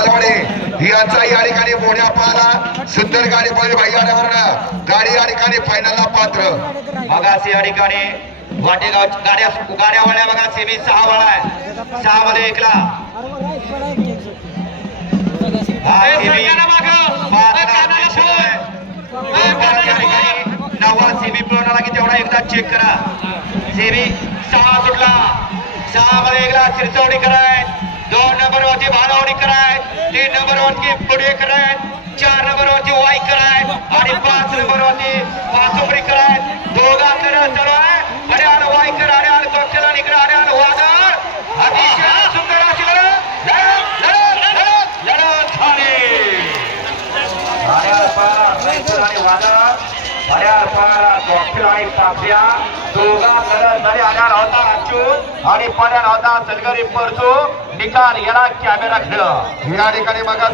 बलवडे यांचा या ठिकाणी मोठ्या पाहला सुंदर गाडी पळली भाईगाड्यावरनं गाडी या ठिकाणी फायनलला पात्र. मगास या ठिकाणी वाटेगाव गाड्या गाड्या वळल्या बघा सेमी सहा वळा आहे. सहा मध्ये एकला. नवा सेमी नववा सेमी पळवणारा की तेवढा एकदा चेक करा. सेमी सहा सुटला. सहा मध्ये एकला. सिरचवडी कराय. दोन नंबर वरती भालावडी कराय तीन नंबर वरती पुढे कराय चार नंबर वरती वाई कराय आणि पाच नंबर वरती पाचोपडी कराय. दोघा लढत चालू आहे अरे अरे वाईकर अरे आण पक्षाला निकडा अरे आण वादळ. अतिशय सुंदर अशी लढत. लढत झाली. आणि वादळ. आणि ताप्या दोघा लढत मध्ये आल्यावर होता अच्युत आणि पड्यान होता सलगरी निकाल याला कॅमेरा खेळ या ठिकाणी बघा